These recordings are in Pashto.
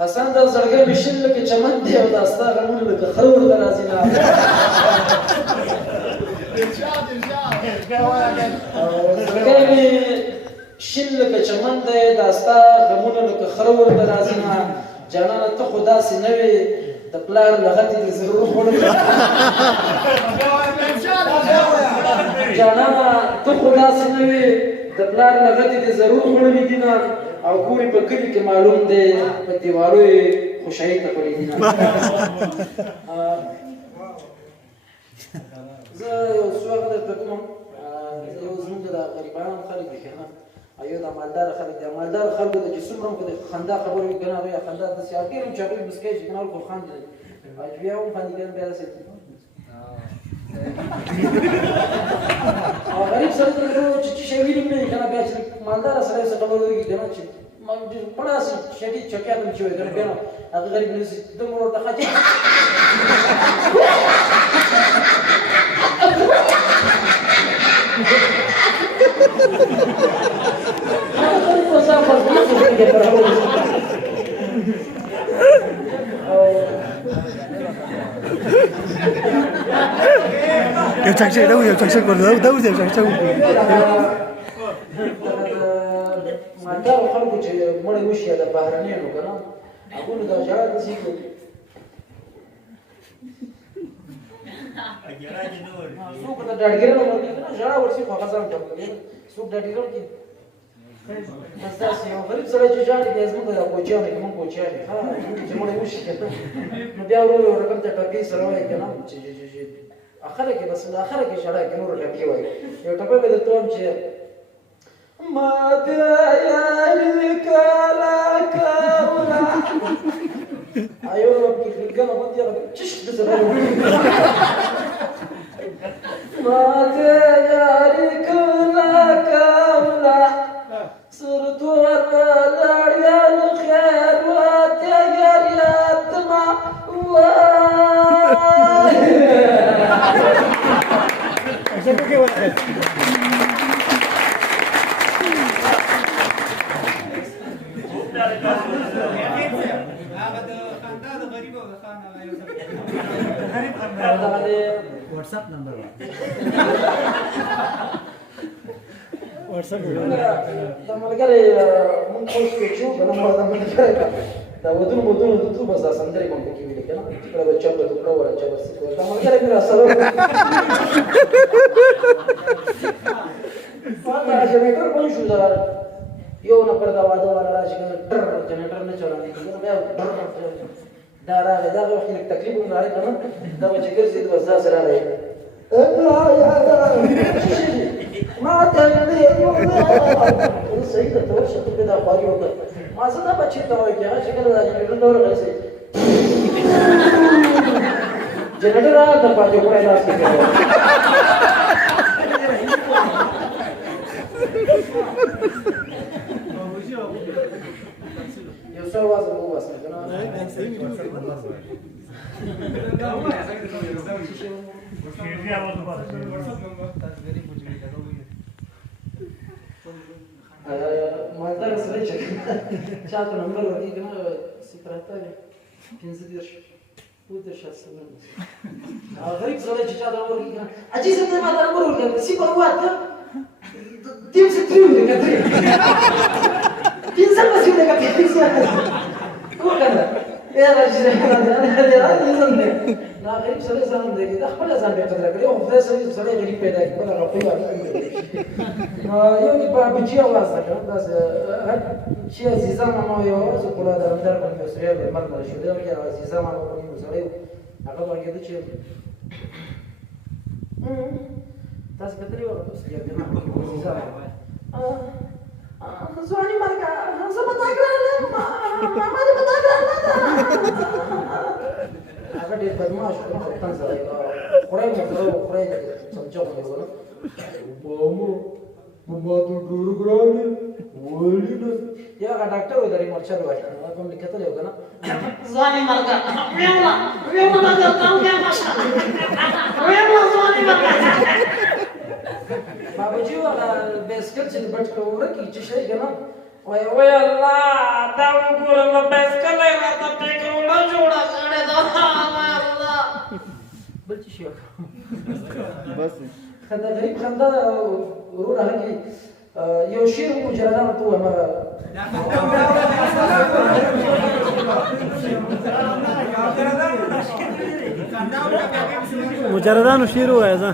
حسن دا زړګی مې شین لکه چمن دی او دا ستا غمونه لکه خره ورته راځي نه زړګی مې شین لکه چمن دی دا ستا غمونه لکه خره ورته راځي نه جانانه ته خو داسې نه وې د پلار لغتې دې ضرور خوړلې جانانه ته خو داسې نه وې د پلار لغتې دې ضرور خوړلې دي نه او ګورې په کلي کې معلوم دی په دیوالو یې خوشحایي ته کړې دي نه زه یو څو هغه درته کوم یو زموږ د غریبانو خلک دي که نه یو د مالداره خلک دي مالداره خلکو ته چې څومره هم که د خندا خبرې وي که نه هغوی خندا داسې ډېر هم چې هغوی مسکی چې که نه ورکو خاندي بیا هم خاندېدل بیا داسې غریب سره چې څه شی ویلي نه وي که نه بیا چې مالداره سړی څه خبرې وکړي که نه چې بڑا سی شدید چکیات هم چې وایي که نه بیا نو هغه غریب نه سي دومره ورته ښه Yo chakshak dawu yo chakshak kordu dawu yo chakshak مالدارو خلکو چې مړی وشي د بهرنیانو که نه هغوی نو دا ژړا داسې کوي څوک د ډاډګرانو ورکوي که نه ژړا ورشي خو هغه ځان ټاکي څوک ډاډګران کوي بس داسې یو غریب سړی چې ژاړي بیا زموږ دا کوچیان دي که موږ کوچیان دي چې مړی وشي که نه نو بیا ورو ورو رقم ته ټپې سره وایي که نه چې اخره کې بس اخره کې ژړا کې نور ټپې وایي یو ټپه مې درته وایم چې ما دايرك لك ولا ايوه بيقولوا ما تيجي تشش بس ما دايرك لك ولا صرت ولا الخير وتغير يا الدمع WhatsApp number دا ملګری مونږ پوسټ کوو په نمبر دا ملګری دا ودونو ته بس دا سندرې مونږ کې ویل کنه چې کله بچا په ټوکړه ولا چې بس دا ملګری مې سره فاته جنریټر پوه شو دا یو نفر دا واده ولا راشي ډر جنریټر نه چلانه کیږي بیا دا راغی دا وخت کې تکلیف هم راغی کنه دا چې ګرځي د وسا سره راغی ما ته نه یو صحیح ته ورشه ته دا خالي وکړه ما زه دا بچی ته وایي هغه چې کله دا جنریټر نور راځي جنریټر راځي په دې وړاندې لاس کې یو څه واسه مو واسه کنه مالدار سره چې چاته نمبر ورکړي کنه سپراتای 15 ودر شاسمه غریب سره چې چاته ورکړي کنه اجي څه ما ته نمبر ورکړي سی په واته دیم څه تریو دې کتري پینځه پسې دې کتري وکړه یا راځي راځي زنده نا غریب سره ځان دې دا خپل ځان به قدر کړی او خدای سره غریب پیدا کړي بل راپوي یو کې په بچي आवाज ده دا چې عزیزان ما یو څه په لاره اندر باندې سره به مرګ شو دا کې عزیزان ما په یو سره هغه باندې چې تاسو به ترې ورته یو دې ما عزیزان ځواني مرګ زه به تا کړم ما دې به تا کړم هغه ډېر بدمعاش و خپل سره خورای مې خورای سمجو مې وله ماما ته ډېر ګران ولې نه یا هغه ډاکټر و درې مرچل وایي هغه هم لیکتلی و که نه ځواني مرګ ویمه دا کام کې ماشه ویمه ځواني مرګ باباجي هغه بایسکل چې د بټ ورکړي چې شی که نه وای الله دا وګوره نو بایسکل یې راته ټیکرونه جوړه کړې ده وای الله بل څه شي بس خندا غریب خندا وروره هغې یو شعر مو مجردانو ته ووایم مجردانو شعر ووایه ځه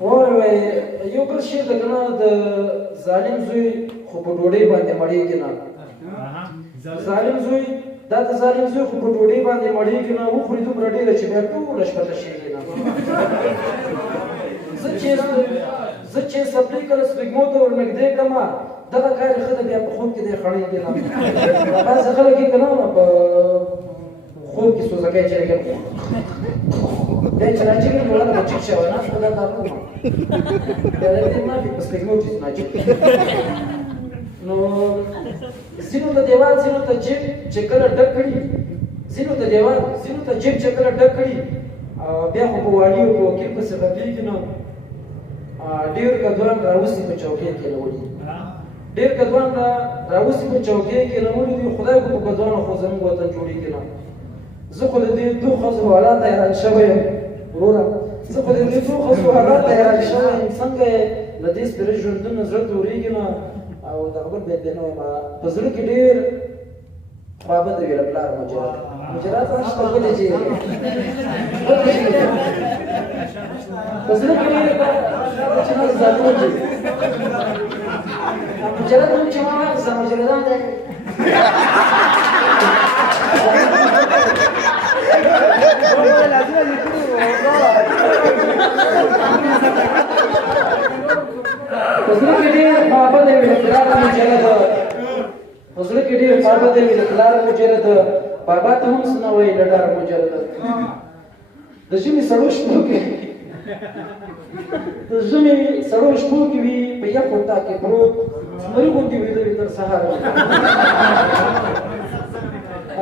وای یو بل شعر ده که نه د ظالم زوی خو په ډوډۍ باندې مړېږي نه ظالم زوی دا د ظالم زوی خو په ډوډۍ باندې مړېږي نه وخوري دومره ډېره چې بیا ټوله شپه تشېږي نه زه چې څپلۍ کله سپېږمو ته ورنږدې کړمه دغه کار یې ښه ده بیا په خوب کې دی خړېږي نه بعضې خلک یې که نه په خوب کې سوزکۍ چرېږي بیا چې راجېږي نو هغه به چیک شوی ناست به دا کار کوم بیا د دې معافي په سپېږمو چې ناجېږي نو ځینو ته دیوال ځینو ته جیب چې کله ډک کړي ځینو ته دیوال ځینو ته جیب چې کله ډک کړي بیا خو په والي او په وکیل پسې غپېږي نو ډېر کدوان راوستي په چوکۍ کې راوړي ډېر کدوان راوستي په چوکۍ کې راوړي دي خدای خو په کدوانو خو زموږ وطن جوړېږي نه زه خو د دې دوه ښځو حالات ته حیران شوی یم وروره زه خو د دې دوه ښځو حالات ته حیران شوی یم څنګه یې له دې سپېره ژوندونه زړه تورېږي نه او دغه بل بیا نه وایم په زړه کې ډېر خوابده وي له پلار مجرات هم شته بلې چې په زړه کې ډېر چې نه ظالمه دي مجرد هم چې ما واخېسته مجردان دی په زړه کې ډېر خوابده وي له پلار مجرد په زړه کې ډېر خوابده وي له پلار مجرد بابا ته هم څه نه وایي له ډاره مجرد د ژمي سړو شپو کې د ژمي سړو شپو کې وي په یخ اطاق کې پروت زمري غوندې ویده وي تر سهاره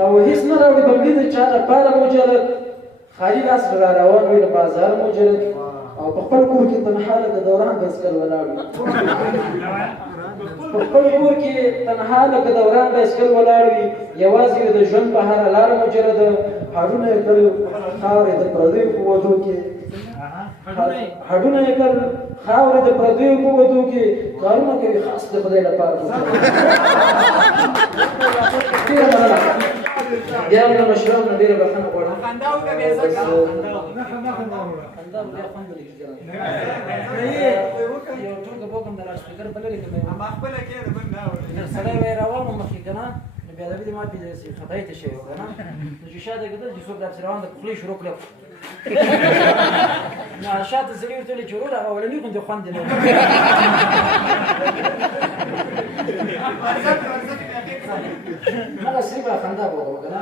او هېڅ نه راوړي بنګړي د چا لپاره مجرد خالي لاس را روان وي له بازار مجرد او په خپل کور کې تنها لکه دوران بایسکل ولاړ وي په خپل کور کې تنها لکه دوران بایسکل ولاړ وي یوازې د ژوند په هره لاره مجرد هډونه یې کړ خاورې د پردیو په ودو کې هډونه یې کړ خاورې د پردیو په ودو کې کارونه کوي خاص د خدای لپاره ډېره مننه بیا هم له مشرانو نه ډېره بښنه غواړم خندا به بیا خوند ولګي یو ټوکه بوکم د لاسپیکر بللې که ما خپله کې د بل نه اوري سړی وایي روان وم مخکې که نه نو بیا دبي د ما پې داسې خطای ته شوی و که نه نو چې شاته کتل چې څوک داسې روان د خولې شروع کړه نو شاته سړي ورته ویلې چې ورور هغه اولني غوندې خوند یې نه هغه صرف خندا به وکړو که نه